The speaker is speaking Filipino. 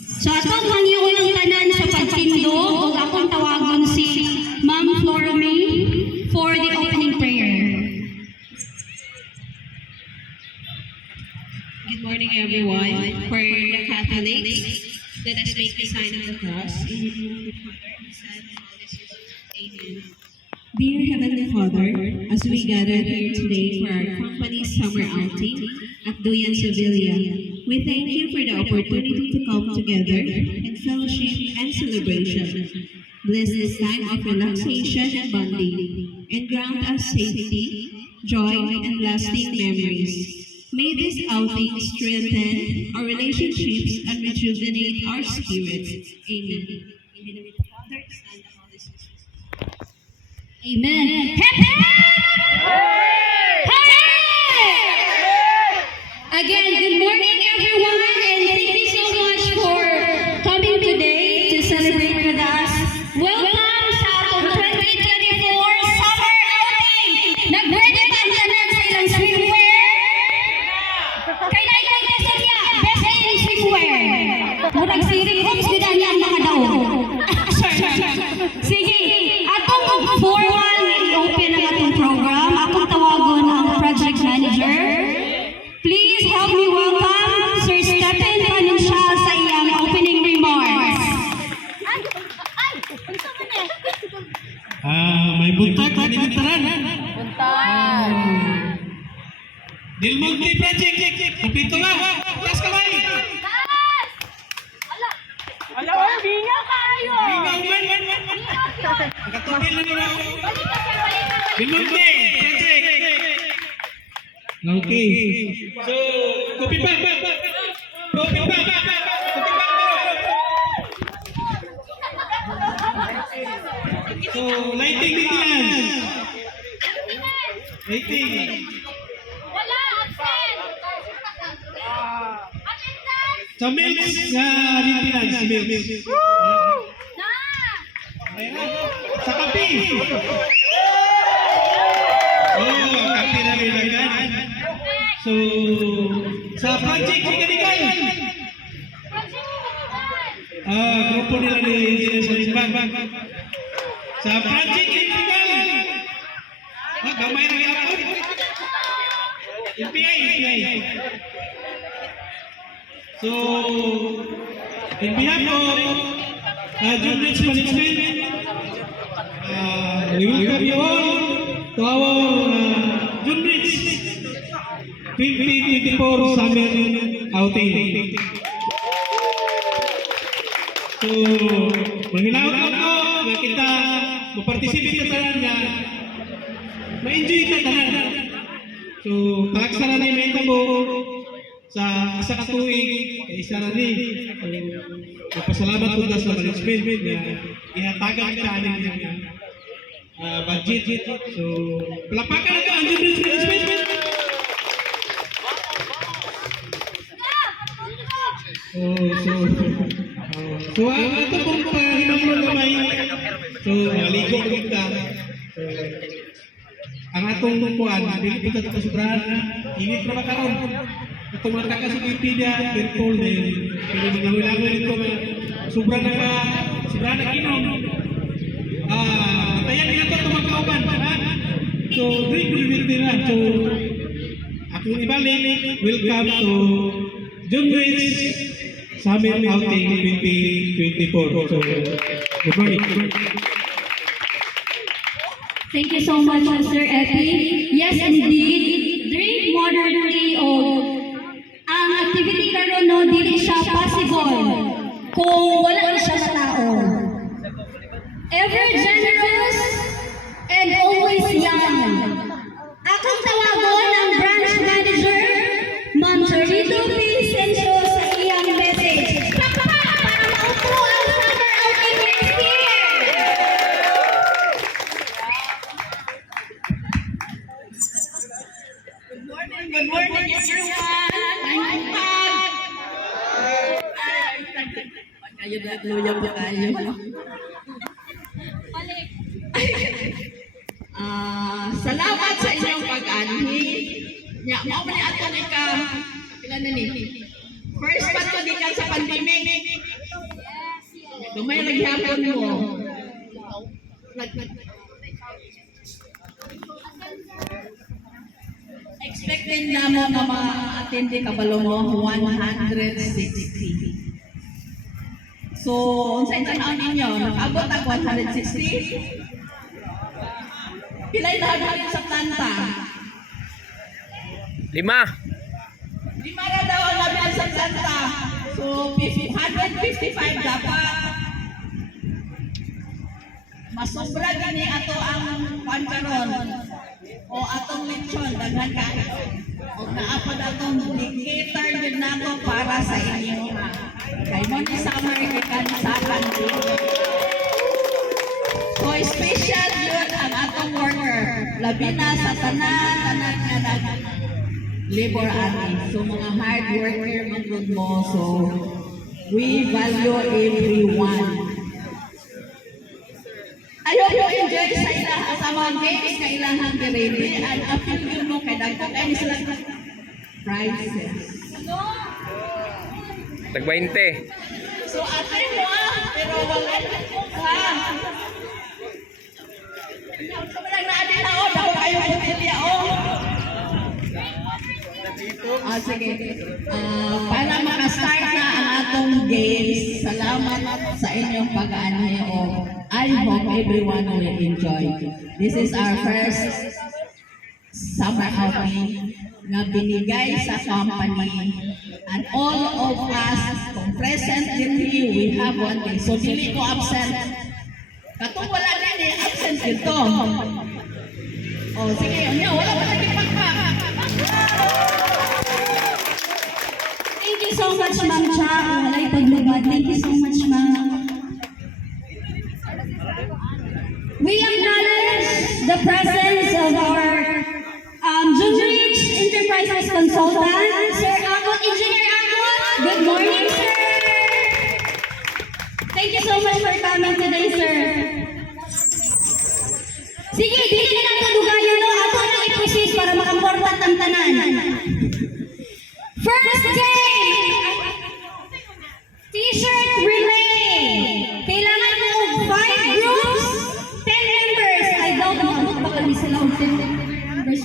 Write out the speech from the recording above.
So atong hangyo ng tanan sa pagtindog ug akong tawagon si Ma'am Flora May for the opening prayer. Good morning, everyone. For the Catholics, let us make the sign of the cross. In the name of the Father, the Son, and the Holy Spirit. Amen. Dear Heavenly Father, as we gather here today for our company's summer outing at Duyan Sevilla, we thank you for the opportunity to come together in fellowship and celebration. Bless this time of relaxation and bonding, and grant us safety, joy, and lasting memories. May this outing strengthen our relationships and rejuvenate our spirits. Amen. In the name of the Father, the Son, and the Holy Spirit. Amen. Hip hip! Hooray! Again, good morning everyone, and thank you so much for coming today to celebrate with us. Welcome sa atong 2024 summer outing. Nag-ready ba ang tanan sa ilang swimwear? Kay naikay kasi niya, best in swimwear. Murag siring rooms din niya ang mga daon. Sige, atong formal i-open ang atong program. Akong tawagon ang project manager. Please help me welcome Sir Stephen Panuncial sa iyang opening remarks. May buntag pa din taran. Dilmulti project. Kupito na. Yes, kamay. Ala, binga kayo! Binga. Katupil na nila. Dilmulti project. Okay. So, kopi pa. So, lighting details. Lighting. Wala, absent! Attendance! Sa mix na details. Mix. Na! Sa kapi. Ang kapi na nilagan. So, sa project mechanical. Grupo nila ni Engineer Salimbang. Sa project mechanical. Gamay na ako. NPI. So, in behalf of Judge Management, we welcome you all to our Junrich 2024 Summer Outing. So, manghinaot ko na kita mag-participate sa tanan niya, ma-enjoy ka tanan. So, talaksa na ni may tabo sa isa ka tuig, isa na ni. Magpasalamat ko na sa management na ihatagan ka aning budget. So, palapakan na ka ang management. So, ito pong pahinamon gamay. So, maligo kita. So, ang atong kuan, dili kita sobrahan na init na makaron. Itong mga taga sa Wikipedia, careful din. Pero mga ito sobra na inom. Tayan nila ito itong magkauban. So, drink will be na. So, akong ibalik, welcome to Junrich Summer Outing 2024. So, good morning. Thank you so much, Sir Epi. Yes, indeed. Drink moderately o ang activity karon no dili siya possible kung wala siya sa tao. Ever generous and always young. Akong tawagon ang branch manager, Ma'am Jorito P. Senso sa iyang message. Para maupo ang summer outing next year. Good morning, everyone. I'm Pag. Kayo nagluyang na kayo. Salamat sa inyong pag-anhi. Nya, mao man ato ni ka pila na ni. First pa to gikan sa pandemic. Gamay naghapon mo. Expected na mo na ma-attend kabalo mo 160. So, unsay tanaw ninyo? Nakaabot ang 160? Pilay na hagawin sa planta. 5. Lima na daw ang labihan sa planta. So, 155 dapat. Masobra gani ato ang pankaron o atong lechon daghan ka. O naapod atong dictator din nato para sa inyo. Kay mo ni summer gikan sa kanto. So special yun ang atong worker. Labi na sa tanan nga labor ani. So mga hard worker man gud mo. So we value everyone. Ayaw mo enjoy sa ilang kasamang games na ilang ready at appeal yun mo kay dagko kay sila prizes. Tag 20. So ate mo pero wala mo ka. Sa mga naadi na o, dako kayo butilya o. Sige. Para makastart na ang atong games, salamat sa inyong pag-aanay o I hope everyone will enjoy. This is our first summer outing na binigay sa company and all of us kung present din here, we have one day. So dili ko absent. Katong wala din absent dito. O sige, wala pa lagi pakpak. Thank you so much, Ma'am Cha. Walay paglubad. Thank you so much, Ma'am. We acknowledge the presence of our Junrich Enterprises consultant, Sir Angot, Engineer Angot. Good morning, sir. Thank you so much for coming today, sir. Sige, dili na natin dugayan, no? Ato na i-proceed para makamportat ang tanan.